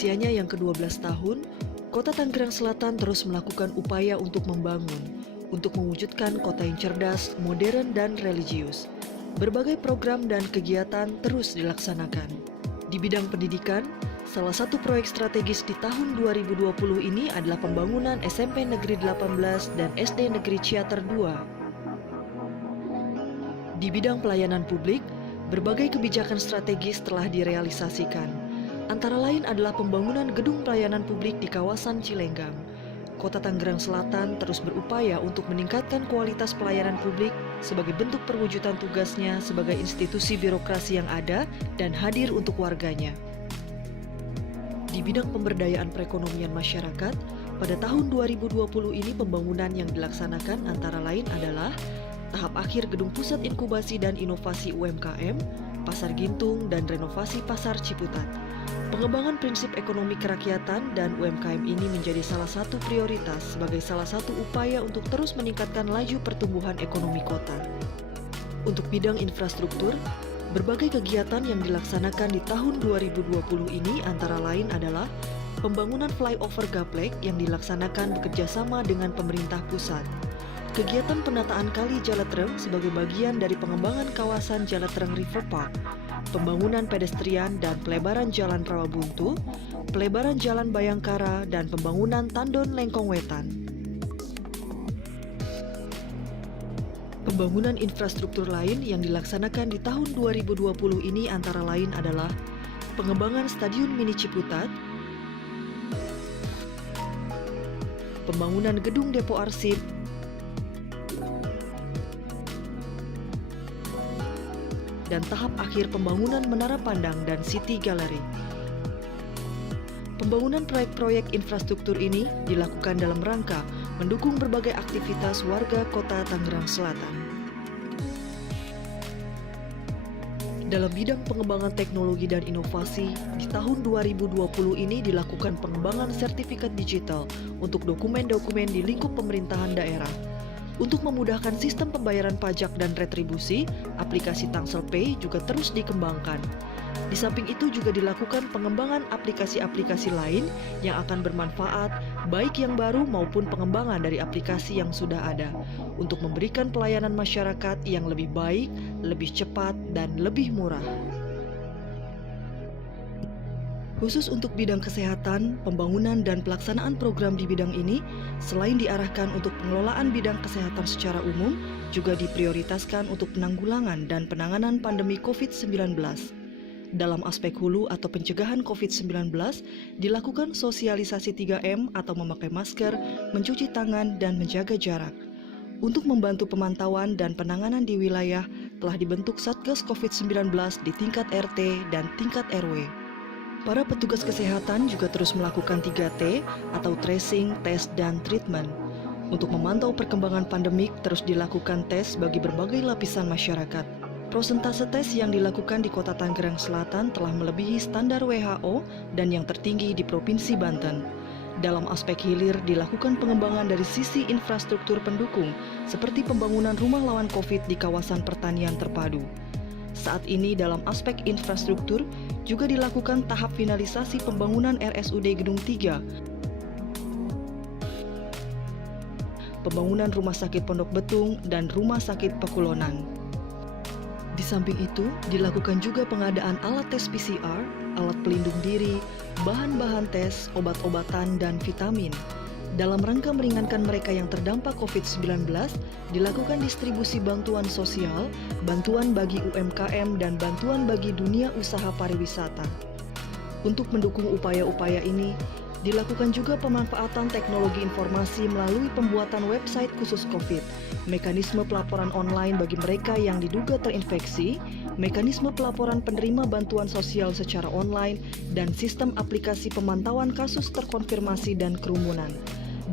usianya yang ke-12 tahun, Kota Tangerang Selatan terus melakukan upaya untuk membangun, untuk mewujudkan kota yang cerdas, modern, dan religius. Berbagai program dan kegiatan terus dilaksanakan. Di bidang pendidikan, salah satu proyek strategis di tahun 2020 ini adalah pembangunan SMP Negeri 18 dan SD Negeri Ciater 2. Di bidang pelayanan publik, berbagai kebijakan strategis telah direalisasikan. Antara lain adalah pembangunan gedung pelayanan publik di kawasan Cilenggang. Kota Tangerang Selatan terus berupaya untuk meningkatkan kualitas pelayanan publik sebagai bentuk perwujudan tugasnya sebagai institusi birokrasi yang ada dan hadir untuk warganya. Di bidang pemberdayaan perekonomian masyarakat, pada tahun 2020 ini pembangunan yang dilaksanakan antara lain adalah tahap akhir Gedung Pusat Inkubasi dan Inovasi UMKM, Pasar Gintung, dan renovasi Pasar Ciputat. Pengembangan prinsip ekonomi kerakyatan dan UMKM ini menjadi salah satu prioritas sebagai salah satu upaya untuk terus meningkatkan laju pertumbuhan ekonomi kota. Untuk bidang infrastruktur, berbagai kegiatan yang dilaksanakan di tahun 2020 ini antara lain adalah pembangunan flyover Gaplek yang dilaksanakan bekerjasama dengan pemerintah pusat, kegiatan penataan Kali Jalatreng sebagai bagian dari pengembangan kawasan Jalatreng River Park, pembangunan pedestrian dan pelebaran Jalan Rawabuntu, pelebaran Jalan Bayangkara, dan pembangunan Tandon Lengkong Wetan. Pembangunan infrastruktur lain yang dilaksanakan di tahun 2020 ini antara lain adalah pengembangan Stadion Mini Ciputat, pembangunan gedung depo arsip, dan tahap akhir pembangunan Menara Pandang dan City Gallery. Pembangunan proyek-proyek infrastruktur ini dilakukan dalam rangka mendukung berbagai aktivitas warga Kota Tangerang Selatan. Dalam bidang pengembangan teknologi dan inovasi, di tahun 2020 ini dilakukan pengembangan sertifikat digital untuk dokumen-dokumen di lingkup pemerintahan daerah. Untuk memudahkan sistem pembayaran pajak dan retribusi, aplikasi Tangsel Pay juga terus dikembangkan. Di samping itu juga dilakukan pengembangan aplikasi-aplikasi lain yang akan bermanfaat, baik yang baru maupun pengembangan dari aplikasi yang sudah ada, untuk memberikan pelayanan masyarakat yang lebih baik, lebih cepat, dan lebih murah. Khusus untuk bidang kesehatan, pembangunan dan pelaksanaan program di bidang ini, selain diarahkan untuk pengelolaan bidang kesehatan secara umum, juga diprioritaskan untuk penanggulangan dan penanganan pandemi COVID-19. Dalam aspek hulu atau pencegahan COVID-19, dilakukan sosialisasi 3M atau memakai masker, mencuci tangan, dan menjaga jarak. Untuk membantu pemantauan dan penanganan di wilayah, telah dibentuk Satgas COVID-19 di tingkat RT dan tingkat RW. Para petugas kesehatan juga terus melakukan 3T atau tracing, tes, dan treatment. Untuk memantau perkembangan pandemik, terus dilakukan tes bagi berbagai lapisan masyarakat. Prosentase tes yang dilakukan di Kota Tangerang Selatan telah melebihi standar WHO dan yang tertinggi di Provinsi Banten. Dalam aspek hilir, dilakukan pengembangan dari sisi infrastruktur pendukung, seperti pembangunan rumah lawan COVID di kawasan pertanian terpadu. Saat ini dalam aspek infrastruktur juga dilakukan tahap finalisasi pembangunan RSUD Gedung 3, pembangunan Rumah Sakit Pondok Betung, dan Rumah Sakit Pekulonan. Di samping itu, dilakukan juga pengadaan alat tes PCR, alat pelindung diri, bahan-bahan tes, obat-obatan, dan vitamin. Dalam rangka meringankan mereka yang terdampak COVID-19, dilakukan distribusi bantuan sosial, bantuan bagi UMKM, dan bantuan bagi dunia usaha pariwisata. Untuk mendukung upaya-upaya ini, dilakukan juga pemanfaatan teknologi informasi melalui pembuatan website khusus COVID, mekanisme pelaporan online bagi mereka yang diduga terinfeksi, mekanisme pelaporan penerima bantuan sosial secara online, dan sistem aplikasi pemantauan kasus terkonfirmasi dan kerumunan.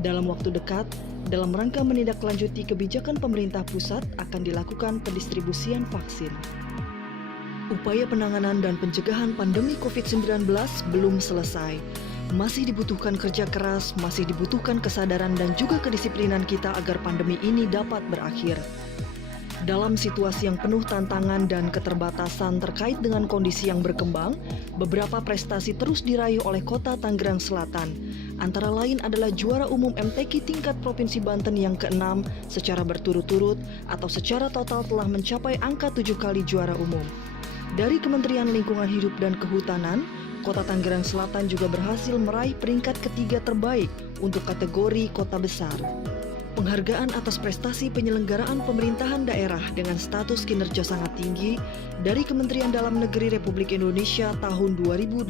Dalam waktu dekat, dalam rangka menindaklanjuti kebijakan pemerintah pusat akan dilakukan pendistribusian vaksin. Upaya penanganan dan pencegahan pandemi COVID-19 belum selesai. Masih dibutuhkan kerja keras, masih dibutuhkan kesadaran dan juga kedisiplinan kita agar pandemi ini dapat berakhir. Dalam situasi yang penuh tantangan dan keterbatasan terkait dengan kondisi yang berkembang, beberapa prestasi terus diraih oleh Kota Tangerang Selatan. Antara lain adalah juara umum MTQ tingkat Provinsi Banten yang ke-6 secara berturut-turut atau secara total telah mencapai angka 7 kali juara umum. Dari Kementerian Lingkungan Hidup dan Kehutanan, Kota Tangerang Selatan juga berhasil meraih peringkat ketiga terbaik untuk kategori kota besar. Penghargaan atas prestasi penyelenggaraan pemerintahan daerah dengan status kinerja sangat tinggi dari Kementerian Dalam Negeri Republik Indonesia tahun 2018.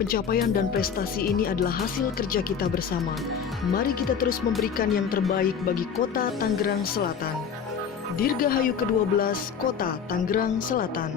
Pencapaian dan prestasi ini adalah hasil kerja kita bersama. Mari kita terus memberikan yang terbaik bagi Kota Tangerang Selatan. Dirgahayu ke-12 Kota Tangerang Selatan.